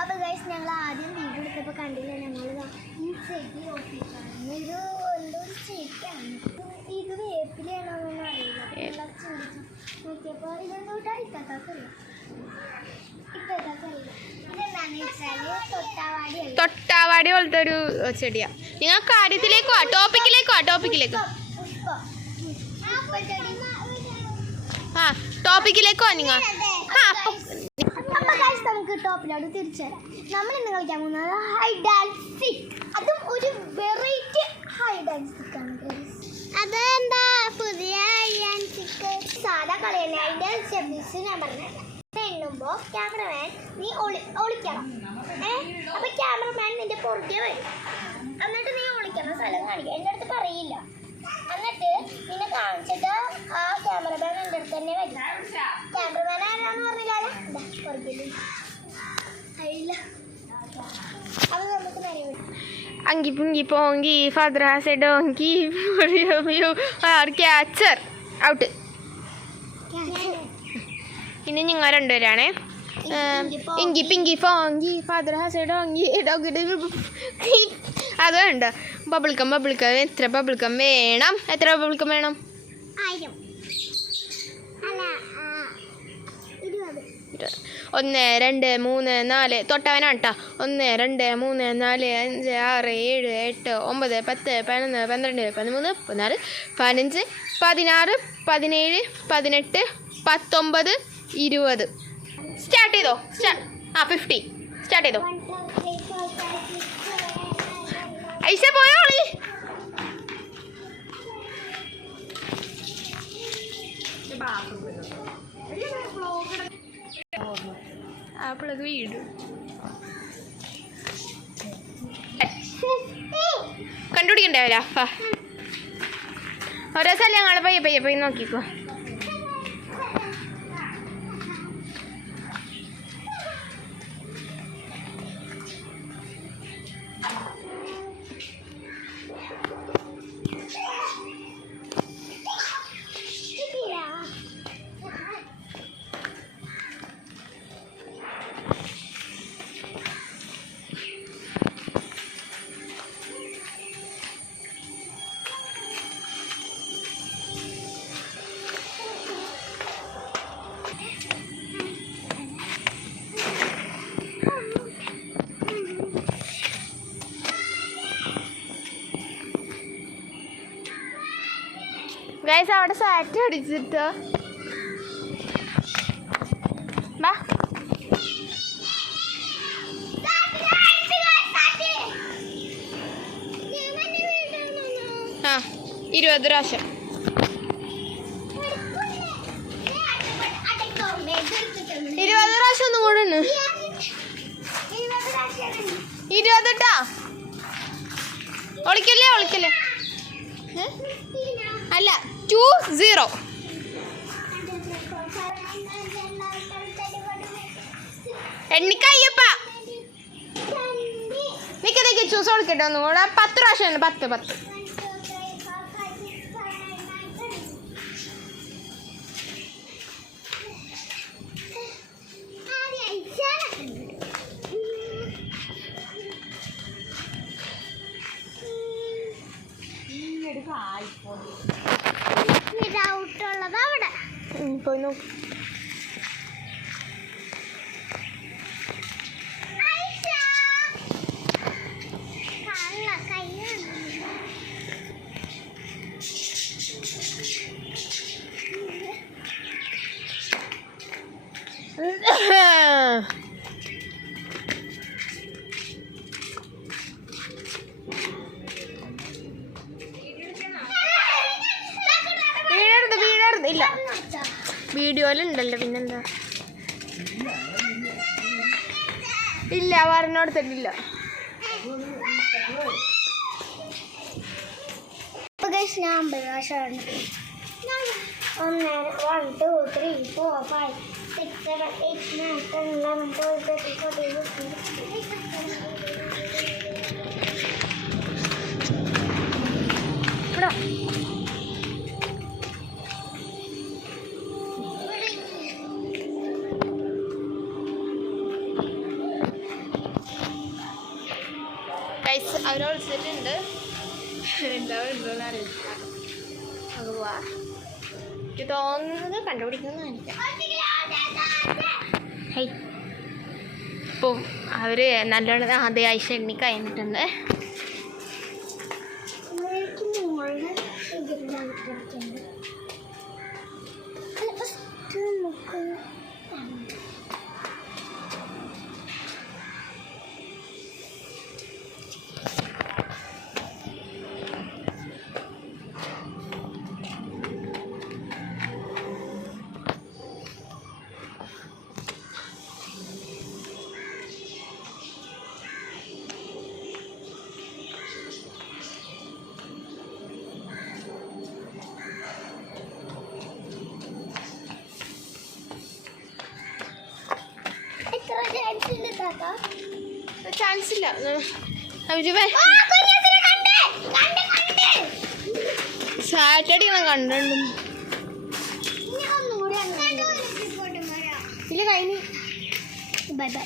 അപ്പോൾ ഗൈസ് ഞങ്ങൾ ആദ്യം വീഡിയോ എടുത്തപ്പോൾ കണ്ടില്ല ഞങ്ങൾ ഈ ചെടി നോക്കിയിട്ടാണ് ഇത് എന്തോ ഒരു ചെടിയാണ് ഇത് വേപ്പിലാണോ എന്നൊന്നും അറിയില്ല ചിന്തിച്ചു നോക്കിയപ്പോൾ ഇതെന്തോ ഇത്താക്കറിയില്ല ഇതെന്താണെന്ന് വെച്ചാൽ തൊട്ടാവാടി പോലത്തെ ഒരു ചെടിയാ. നിങ്ങൾ കാര്യത്തിലേക്ക് വാ, ടോപ്പിക്കിലേക്ക് ആ ടോപ്പിക്കിലേക്ക് വാ നിങ്ങൾ. അപ്പോൾ ഗൈസ് നമുക്ക് ടോപ്പിലോട്ട് തിരിച്ചു വരാം. നമ്മൾ ഇന്ന് കളിക്കാൻ പോകുന്നത് ഹൈഡ് ആൻഡ് സീക്ക്. അതും ഒരു വെറൈറ്റി ഹൈഡ് ആൻഡ് സീക്ക് ആണ്. അതെന്താ പുതിയ ഹൈഡ് ആൻഡ് സീക്ക്? സാധാ കളിയല്ല. അതിൻ്റെ സ്റ്റെപ്സ് ഞാൻ പറഞ്ഞത് എണ്ണുമ്പോൾ ക്യാമറമാൻ നീ ഒളിക്കണം. അപ്പോൾ ക്യാമറമാൻ നിന്റെ പുറകെ വരും. എന്നിട്ട് നീ ഒളിക്കണം സ്ഥലം കാണിക്കുക. എൻ്റെ അടുത്ത് പറയില്ല. എന്നിട്ട് നിന്നെ കാണിച്ചിട്ട് ആ ക്യാമറമാൻ എൻ്റെ അടുത്ത് തന്നെ വരും. ക്യാമറമാൻ ആരാന്ന് പറഞ്ഞില്ലാതെ പുറകില്ല. അത് നമുക്ക് നേരെ വരും. Anggi pungi pongi, father has a donkey, you are catcher. Out. ഇനി നിങ്ങൾ രണ്ടുപേരാണേ. Inky pinky ponky father has a donkey അത് വേണ്ട. ബബിൾക്കം എത്ര ബബിൾക്കം വേണം? എത്ര ബബിൾക്കം വേണം? 1000. 1 2 3 4 തൊട്ടവനാണ് കേട്ടോ. 1 2 3 4 5 6 7 8 9 10 11 12 13 14 15 16 17 18 19 20. സ്റ്റാർട്ട് ചെയ്തോ? 50 സ്റ്റാർട്ട് ചെയ്തോ? ഐഷ പോയോളി. അപ്പോഴത് വീട് കണ്ടുപിടിക്കണ്ടാവില്ല. ഓരോ സ്ഥലം ഞങ്ങൾ പയ്യെ നോക്കിക്കോ. ഗൈസ് അവിടെ സാറ്റ് അടിച്ചിട്ട് വാ. 20 പ്രാവശ്യം. 20 പ്രാവശ്യം ഒന്നും കൂടെ 20 ട്ടാ. ഒളിക്കല്ലേ അല്ല 20. എണ്ണിക്കയ്യപ്പ നിക്ക് ചൂസ് കൊടുക്കട്ടെ ഒന്നും കൂടെ. 10 പ്രാവശ്യം 10. പോയി നോക്ക്. വീഴരുത്. ഇല്ല വീഡിയോയിലുണ്ടല്ലോ പിന്നെന്താ. ഇല്ല പറഞ്ഞോടുത്തിട്ടില്ല. ഞാൻ 50 പ്രാവശ്യമാണ്. 1 2 3 4 5 6 7 8 9 10 11 12 13 14 15. അവർ വിളിച്ചിട്ടുണ്ട്. എന്താ ഉണ്ടോന്ന് അറിയില്ല. അത് പോവാ. എനിക്ക് തോന്നുന്നത് കണ്ടുപിടിക്കുന്നു എനിക്ക്. ഹൈ ഇപ്പം അവർ നല്ലോണം അതേ ആഴ്ച എണ്ണി കഴിഞ്ഞിട്ടുണ്ട്. ചാൻസ് ഇല്ല. സാറ്റർഡേ ഞാൻ കണ്ടിട്ടുണ്ട്. ഇല്ല കഴിഞ്ഞു. Bye bye.